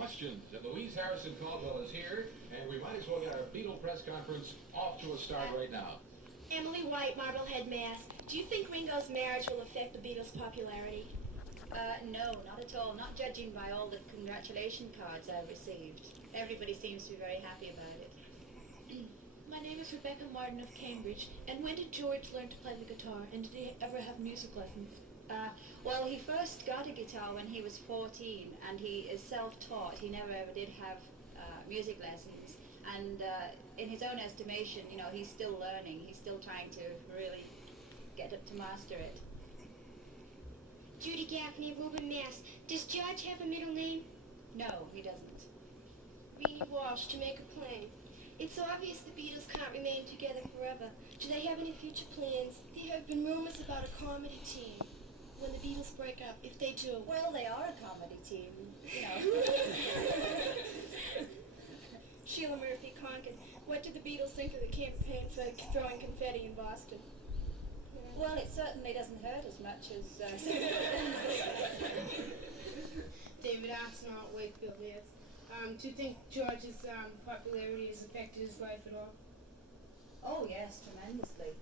questions. And Louise Harrison Caldwell is here, and we might as well get our Beatle press conference off to a start right now. Emily White, Marblehead, Mass. Do you think Ringo's marriage will affect the Beatles' popularity? No, not at all. Not judging by all the congratulation cards I've received. Everybody seems to be very happy about it. My name is Rebecca Martin of Cambridge. And when did George learn to play the guitar? And did he ever have music lessons? Well, he first got a guitar when he was 14, and he is self-taught. He never ever did have music lessons. And in his own estimation, you know, he's still learning. He's still trying to really get up to master it. Judy Gaffney, Reuben, Mass. Does George have a middle name? No, he doesn't. Reedy Walsh, Jamaica Plain. It's obvious the Beatles can't remain together forever. Do they have any future plans? There have been rumors about a comedy team. When the Beatles break up, if they do. Well, they are a comedy team, you know. Sheila Murphy, Concord. What did the Beatles think of the campaign for throwing confetti in Boston? Well, it certainly doesn't hurt as much as... David Arsenault, Wakefield, yes. Do you think George's popularity has affected his life at all? Oh, yes, tremendously.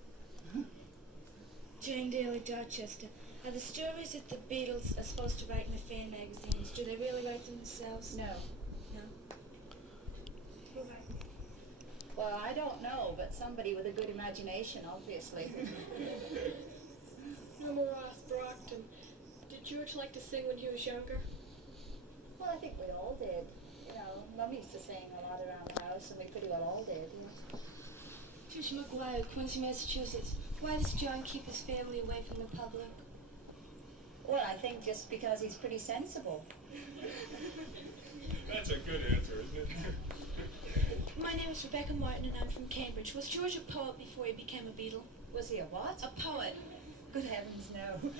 Jane Daly, Dorchester. Are the stories that the Beatles are supposed to write in the fan magazines, do they really write them themselves? No. No? Well, I don't know, but somebody with a good imagination, obviously. Norma Ross, Brockton. Did George like to sing when he was younger? Well, I think we all did. You know, Mum used to sing a lot around the house, and we pretty well all did. Yes. Tricia McGuire, Quincy, Massachusetts. Why does John keep his family away from the public? Well, I think just because he's pretty sensible. That's a good answer, isn't it? My name is Rebecca Martin and I'm from Cambridge. Was George a poet before he became a Beatle? Was he a what? A poet. Good heavens, no.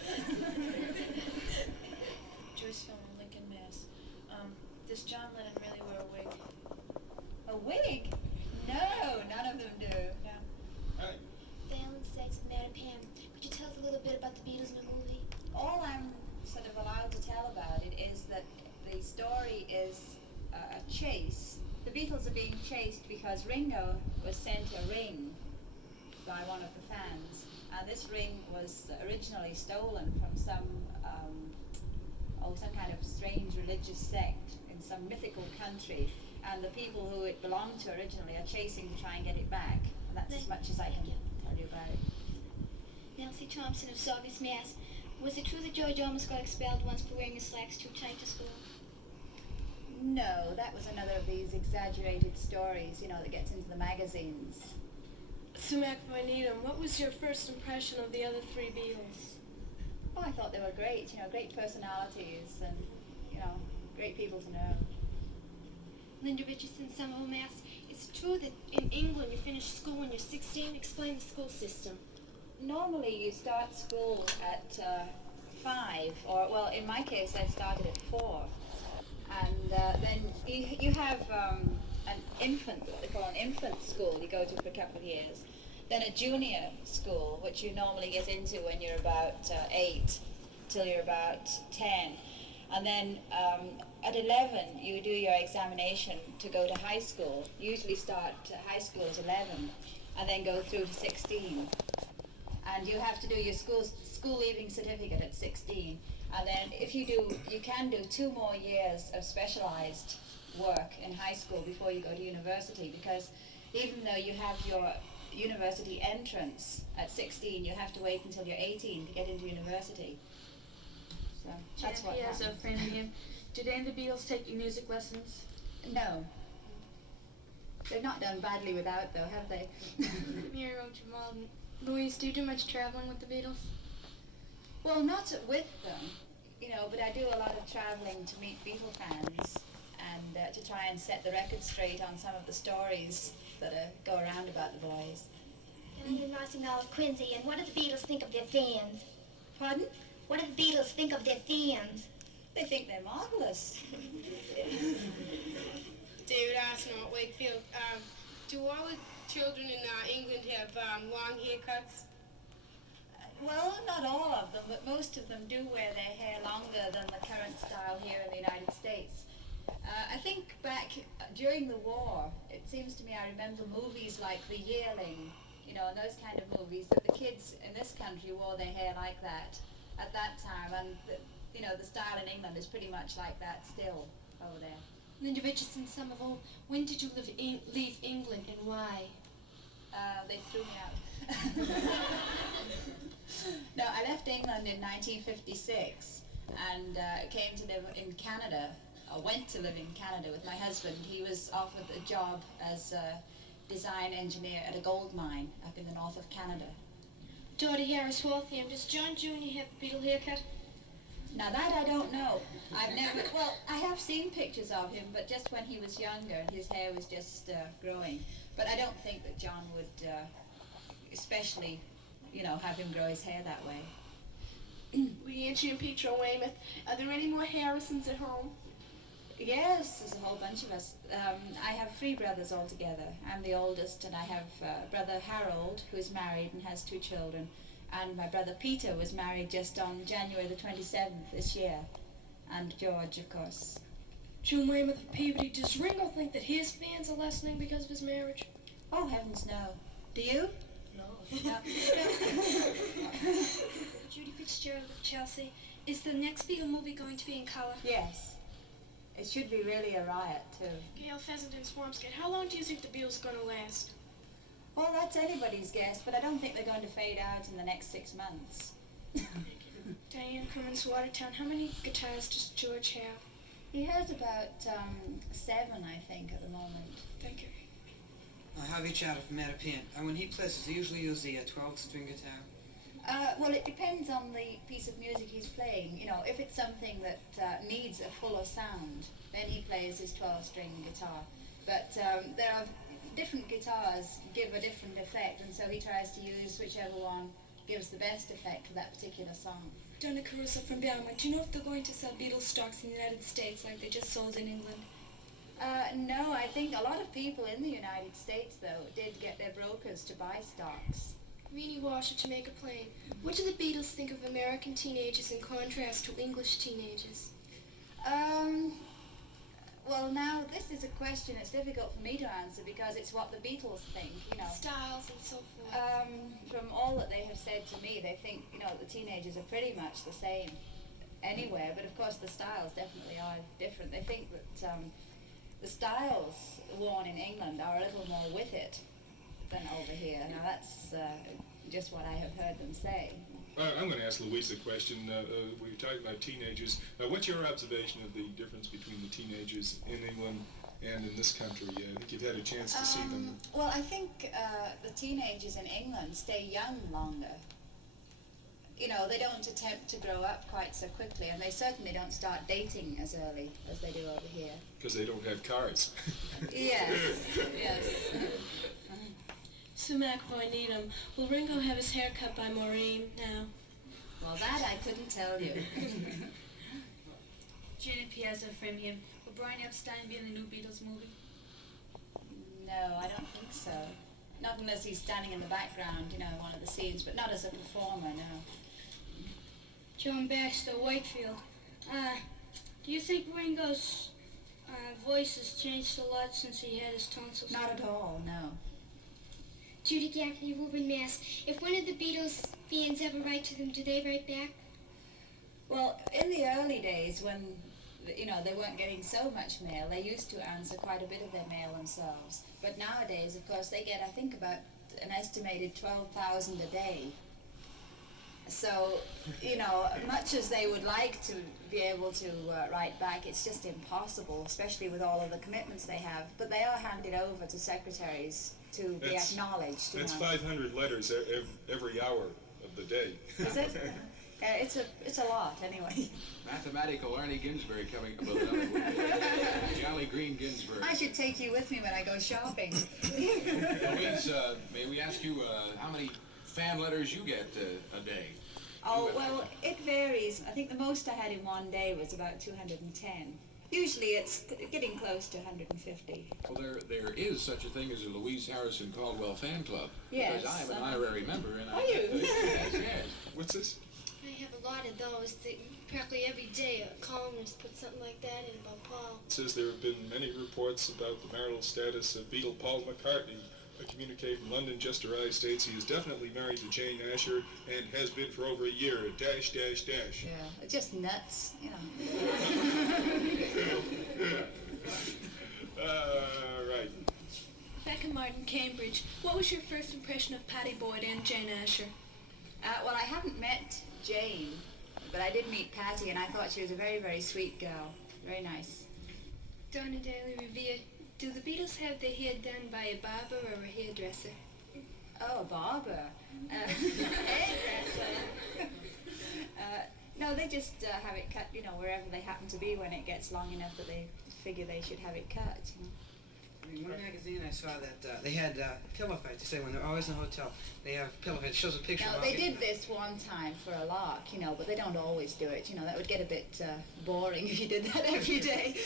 Joyce Film in Lincoln, Mass. Does John Lennon really wear a wig? A wig? No, none of them do. No. Hi. Valen Sykes, Mattapan. Could you tell us a little bit about the Beatles in the movie? All I'm sort of allowed to tell about it is that the story is a chase. The Beatles are being chased because Ringo was sent a ring by one of the fans, and this ring was originally stolen from some kind of strange religious sect in some mythical country, and the people who it belonged to originally are chasing to try and get it back, and that's as much as I can tell you about it. Nancy Thompson of Saugus, Mass. Was it true that George almost got expelled once for wearing his slacks too tight to school? No, that was another of these exaggerated stories, you know, that gets into the magazines. Sumac Van Needham, what was your first impression of the other three Beatles? Oh, I thought they were great, you know, great personalities and, you know, great people to know. Linda Richardson, Somerville, Mass. It's true that in England you finish school when you're 16. Explain the school system. Normally you start school at 5, or, well, in my case I started at 4. And then you have an infant, what they call an infant school you go to for a couple of years. Then a junior school, which you normally get into when you're about 8 till you're about 10. And then at 11 you do your examination to go to high school. You usually start high school at 11 and then go through to 16. And you have to do your school leaving certificate at 16. And then if you do, you can do 2 more years of specialized work in high school before you go to university, because even though you have your university entrance at 16, you have to wait until you're 18 to get into university. So that's what happens. of Framingham. Did any of the Beatles take music lessons? No. They've not done badly without, though, have they? Mary Roach Malden. Louise, do you do much traveling with the Beatles? Well, not with them, you know, but I do a lot of traveling to meet Beatle fans and to try and set the record straight on some of the stories that go around about the boys. And I'm Rossignol of Quincy. And what do the Beatles think of their fans? Pardon? What do the Beatles think of their fans? They think they're marvelous. David Arsenault, Wakefield. Do all the children in England have long haircuts? Well, not all of them, but most of them do wear their hair longer than the current style here in the United States. I think back during the war, it seems to me I remember movies like The Yearling, you know, and those kind of movies that the kids in this country wore their hair like that at that time, and you know, the style in England is pretty much like that still over there. Linda Richardson Somerville, when did you leave England and why? They threw me out. No, I left England in 1956 and came to live in Canada. I went to live in Canada with my husband. He was offered a job as a design engineer at a gold mine up in the north of Canada. Dottie Harris Waltham, does John Jr. have a Beatle haircut? Now that I don't know. I've never, well, I have seen pictures of him, but just when he was younger and his hair was just growing. But I don't think that John would especially, you know, have him grow his hair that way. Leanne and Petra Weymouth, are there any more Harrisons at home? Yes, there's a whole bunch of us. I have 3 brothers altogether. I'm the oldest, and I have brother Harold, who is married and has 2 children. And my brother Peter was married just on January the 27th this year. And George, of course. John Weymouth of Peabody, does Ringo think that his fans are lessening because of his marriage? Oh, heavens no. Do you? No. No. Judy Fitzgerald of Chelsea, is the next Beatle movie going to be in color? Yes. It should be really a riot, too. Gail Pheasant in Swampscott, how long do you think the Beatles are going to last? Well, that's anybody's guess, but I don't think they're going to fade out in the next 6 months. Diane Cummins, Watertown, how many guitars does George have? He has about 7, I think, at the moment. Thank you. Javi Chowder from Mattapan. And when he plays, does he usually use the 12-string guitar? Well, it depends on the piece of music he's playing. You know, if it's something that needs a fuller sound, then he plays his 12-string guitar. But there are different guitars give a different effect, and so he tries to use whichever one gives the best effect for that particular song. Donna Caruso from Belmont, do you know if they're going to sell Beatles stocks in the United States like they just sold in England? No, I think a lot of people in the United States, though, did get their brokers to buy stocks. Renee Washer to make a plane. What do the Beatles think of American teenagers in contrast to English teenagers? Well, now, this is a question that's difficult for me to answer because it's what the Beatles think, you know. Styles and so forth. From all that they have said to me, they think, you know, the teenagers are pretty much the same anywhere, but of course the styles definitely are different. They think that the styles worn in England are a little more with it than over here. Now, that's just what I have heard them say. I'm going to ask Louise a question. We were talking about teenagers. What's your observation of the difference between the teenagers in England and in this country? I think you've had a chance to see them. Well, I think the teenagers in England stay young longer. You know, they don't attempt to grow up quite so quickly, and they certainly don't start dating as early as they do over here. Because they don't have cars. Yes, yes. Sue McAvoy Needham, will Ringo have his hair cut by Maureen now? Well, that I couldn't tell you. Janet Piazza from him. Will Brian Epstein be in the new Beatles movie? No, I don't think so. Not unless he's standing in the background, you know, in one of the scenes, but not as a performer, no. John Baxter, Wakefield. Do you think Ringo's voice has changed a lot since he had his tonsils? Not at all, no. Judy Gaffney, Woburn, Mass. If one of the Beatles fans ever write to them, do they write back? Well, in the early days when, you know, they weren't getting so much mail, they used to answer quite a bit of their mail themselves. But nowadays, of course, they get, I think, about an estimated 12,000 a day. So, you know, much as they would like to be able to write back, it's just impossible, especially with all of the commitments they have. But they are handed over to secretaries to be acknowledged. That's you know. 500 letters every hour of the day. Is it? It's a lot, anyway. Mathematical Arnie Ginsberg coming up with another Jolly Green Ginsberg. I should take you with me when I go shopping. Louise, may we ask you how many fan letters you get a day? Oh, well, it varies. I think the most I had in one day was about 210. Usually it's getting close to 150. Well, there is such a thing as a Louise Harrison Caldwell fan club. Yes. Because I am an honorary member. And Are you? Yes, yes. What's this? I have a lot of those. Practically every day a columnist puts something like that in about Paul. It says there have been many reports about the marital status of Beatle Paul McCartney. A communique from London just arrived states he is definitely married to Jane Asher and has been for over a year. Dash, dash, dash. Yeah, it's just nuts, you know. Right. Rebecca Martin, Cambridge. What was your first impression of Patty Boyd and Jane Asher? Well, I haven't met Jane, but I did meet Patty, and I thought she was a very, very sweet girl. Very nice. Donna Daly Revere, do the Beatles have their hair done by a barber or a hairdresser? Oh, a barber. Hairdresser. No, they just have it cut, you know, wherever they happen to be when it gets long enough that they figure they should have it cut, you know. In one magazine I saw that they had pillow fights. They say when they're always in a hotel, they have pillow fights. It shows a picture No, of they did this one time for a lark, you know, but they don't always do it. You know, that would get a bit boring if you did that every day.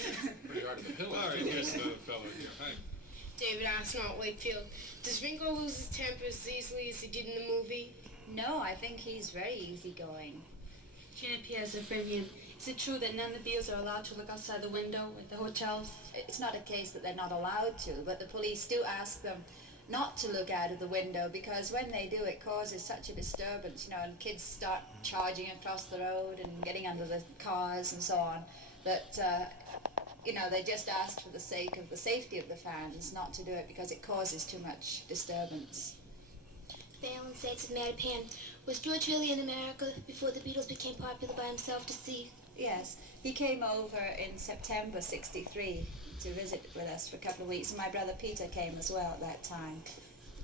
Pretty hard to the pillow. All right, here's the fellow here. Hi. David Arsenault, Wakefield. Does Ringo lose his temper as easily as he did in the movie? No, I think he's very easygoing. Janet Piazza, Frivian. Is it true that none of the Beatles are allowed to look outside the window at the hotels? It's not a case that they're not allowed to, but the police do ask them not to look out of the window because when they do, it causes such a disturbance, you know, and kids start charging across the road and getting under the cars and so on, that, you know, they just ask for the sake of the safety of the fans not to do it because it causes too much disturbance. Balance States of Mattapan. Was George really in America before the Beatles became popular by himself to see? Yes, he came over in September '63 to visit with us for a couple of weeks, and my brother Peter came as well at that time,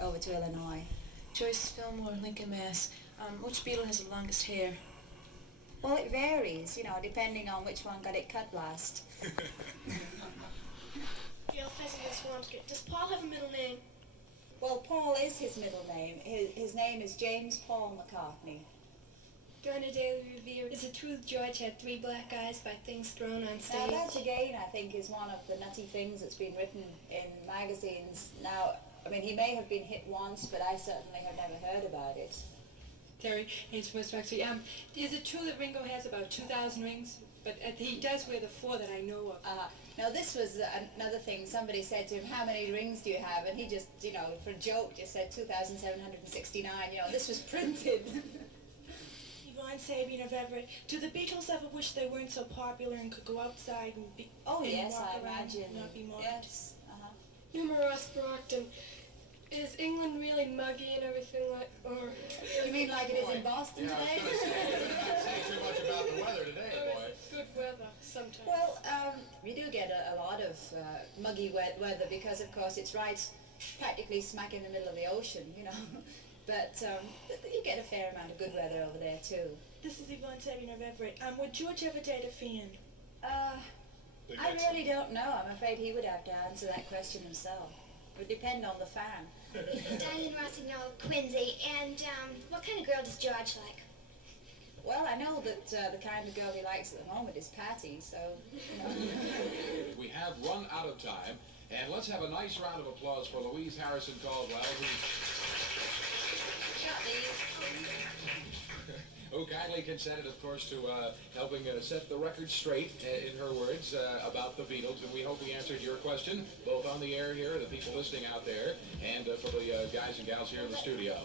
over to Illinois. Joyce Fillmore, Lincoln, Mass. Which Beatle has the longest hair? Well, it varies, you know, depending on which one got it cut last. Gail Fessinger, Swampscott. Does Paul have a middle name? Well, Paul is his middle name. His name is James Paul McCartney. Donna Daly Revere. Is it true that George had 3 black eyes by things thrown on stage? Now, that again, I think, is one of the nutty things that's been written in magazines. Now, I mean, he may have been hit once, but I certainly have never heard about it. Terry Haynes from West Roxbury. Is it true that Ringo has about 2,000 rings? But he does wear the 4 that I know of. Now, this was another thing. Somebody said to him, how many rings do you have? And he just, you know, for a joke, just said 2,769. You know, this was printed. Yvonne Sabine of Everett. Do the Beatles ever wish they weren't so popular and could go outside and be Oh, and yes, walk I around imagine. and not be mocked? Yes. Numerous Brockton. Is England really muggy and everything like, or... You mean like it is in Boston Yeah, I today? was going to say, we didn't say too much about the weather today, boy. Good weather sometimes. Well, we do get a lot of muggy wet weather because, of course, it's right practically smack in the middle of the ocean, you know. But you get a fair amount of good weather over there, too. This is Yvonne Sabine of Everett. Would George ever date a fan? I really don't know. I'm afraid he would have to answer that question himself. It would depend on the fan. Diane Rossignol of Quincy. And what kind of girl does George like? Well, I know that the kind of girl he likes at the moment is Patty, so, you know. We have run out of time, and let's have a nice round of applause for Louise Harrison Caldwell, who kindly consented, of course, to helping set the record straight, in her words, about the Beatles. And we hope we answered your question, both on the air here, the people listening out there, and for the guys and gals here in the studio.